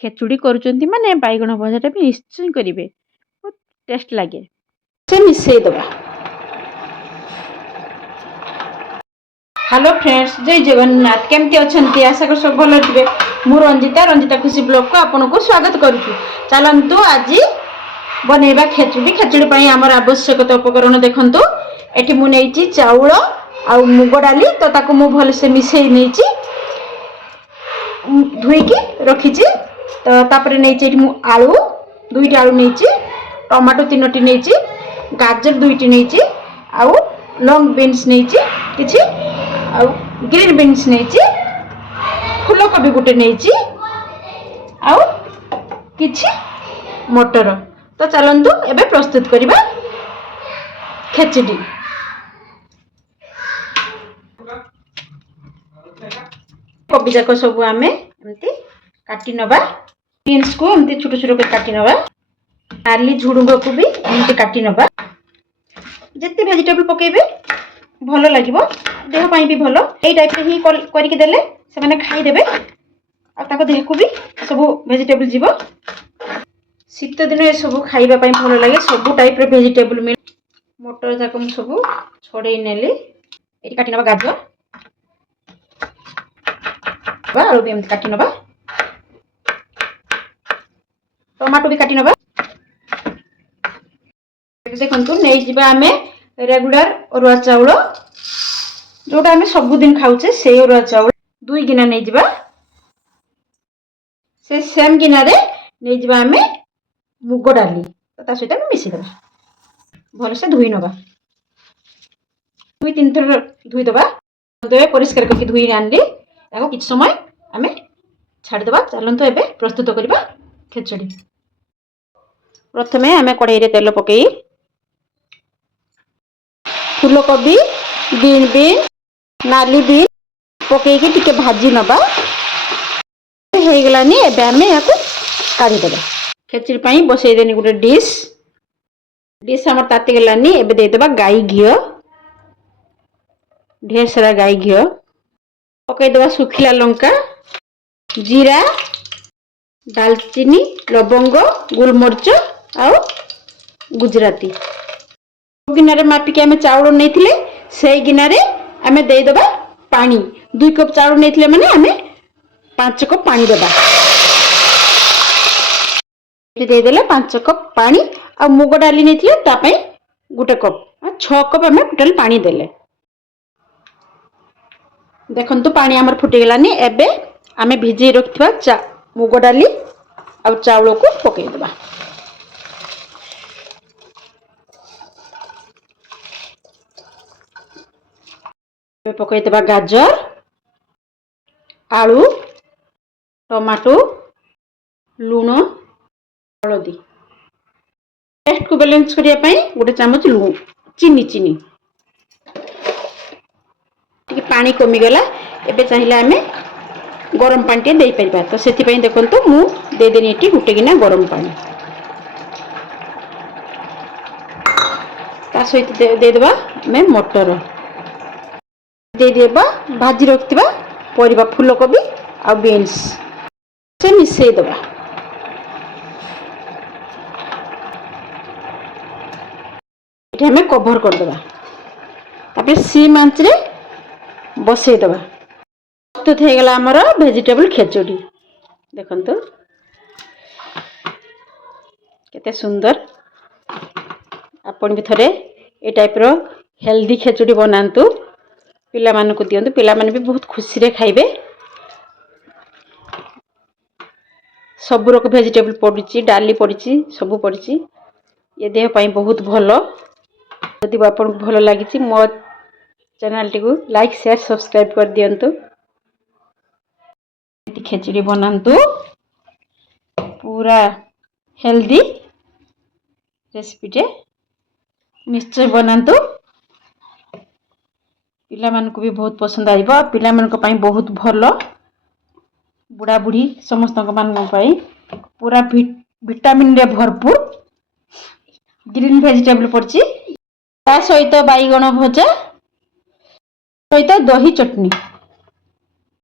ଖେଚୁଡ଼ି କରୁଛନ୍ତି ମାନେ ବାଇଗଣ ଭଜାଟା ବି ନିଶ୍ଚୟ କରିବେ, ବହୁତ ଟେଷ୍ଟ ଲାଗେ। ସେ ମିଶେଇ ଦେବା। हेलो फ्रेंड्स, जय जगन्नाथ। केमती अच्छी आशा कर सब भल थे। मु रंजिता खुशी ब्लॉग को आपन को स्वागत करुछु। चलंतु आज बनैबा खेचुड़ी। खेचुड़ी आमर आवश्यकता उपकरण देखंतु। एठी मु नेइची चाउल आ मुग डाली, तो ताको मु भल से मिसेई नेइची, धुईकी रखीची। तो तापरे नेइची एठी मु आलू 2टी आलू नेइची, टमाटो 3टी नेइची, गाजर 2टी नेइची, आ लॉन्ग बीन्स नेइची किछि, आ ग्रीन बीन्स नेइची, फूलकोबी गुटे नेइची, आ किछि मटर। तो चलंतु एबे प्रस्तुत करिबा खेचुड़ी। कोबी जाक सब आमे एमती काटी नबा। बीन्स को एमती छोट छोट कर काटी नबा। नाली झुडुंग को भी एमती काटी नबा। जत्ते वेजिटेबल पकेबे भल लागिबो, देह पाई भी भल। एई टाइप रे ही करिके देले से माने खाई देबे, आ ताको देह को भी सब वेजिटेबल जीवो। शीत दिन ए सब खाइबा पाई भल लागे। सब टाइप रे वेजिटेबल मिल। मटर जाक हम सब छोड़े नेली। एटी काटी नबा गाजर, बा आलू भी एमती काटी नबा। टमाटो भी काटी नबा। देखंतु नै जिबा हमें रेगुलर अरुआ चाउल, जोटा हमें सब दिन खाउचे से अरुआ चाउल 2 गिना नै जिबा। से सेम गिना रे नै जिबा हमें मुग डाली, तो ता सहित हमें मिसी देबा। भल से धुई नबा। 2-3 थर धुई दबा। तो परिष्कार करके धुई आनली, ताको किछ समय हमें छाड़ दबा। चलंतु एबे प्रस्तुत करबा खेचुड़ी। प्रथमे हमें कढ़ाई रे तेल पकेई फूलकोबी, ग्रीन बीन, नाली बीन पकेई टिके भाजी नबा। हो गलानी एबे हमें याको काढी देबा। खेचुड़ी पई बसई देनी गुटे डिश हमर ताती गलानी। एबे दे देबा गाई घियो, ढेर सारा गाई घियो पकई देबा। सुखिला लंका, जीरा, दालचीनी, लवंग, गुलमर्च आ गुजराती। गिनारे मापिके आमे चाउल नेथिले, सेई गिनारे आमे दे देबा पानी। 2 कप चाउल नेथिले माने आमे 5 कप पानी देबा। दे देले 5 कप पानी। आ मुग डाली नेथिले ता पई 1 कप, 6 कप आमे टोटल पानी देले। देखंतु पानी हमर फुटी गलानी। एबे आमे भिजे रखथवा मुग डाली आ चाउल को पकेई देबा। पकई देबा गाजर, आलू, टमाटो, लूण, हलदी। टेस्ट को बैलेंस करिया पई 1 चम्मच लूण, चीनी टिके पानी कमी गला। एबे चाहिला हमें गरम पानी टे देई परबा। तो सेति पई देखंतु मु दे देनी एटी 1 गिना गरम पानी। ता सहित दे देबा मैं मटर, दे देबा भाजी रखतिबा परिबा फूलकोबी आ बीन्स से मिसेई देबा। एठी हमें कवर कर देबा। तापर सिम आंच रे बसई देबा। प्रस्तुत हे गला हमर वेजिटेबल खेचुड़ी। देखंतु केते सुंदर। आपण भी थरे ए टाइप रो हेल्दी खेचुड़ी बनांतु, पिला मान को दियंतु। पिला मान भी बहुत खुशी रे खाइबे। सब रक वेजिटेबल पड़ुची, डाली पड़ुची, सब पड़ुची। ये देह पई बहुत भलो। यदि आपन को भलो लागिची मो चैनल टी को लाइक शेयर सब्सक्राइब कर दियंतु। खेचुड़ी बनांतु, पूरा हेल्दी रेसिपी टे निश्चय बनांतु। पिला मान को भी बहुत पसंद आइबा। पिला मान को पई बहुत भलो। बुढ़ा बुढ़ी समस्त मान पई पूरा विटामिन रे भरपूर ग्रीन वेजिटेबल पड़ची। ता सहित बाईगण भजा सहित दही चटनी।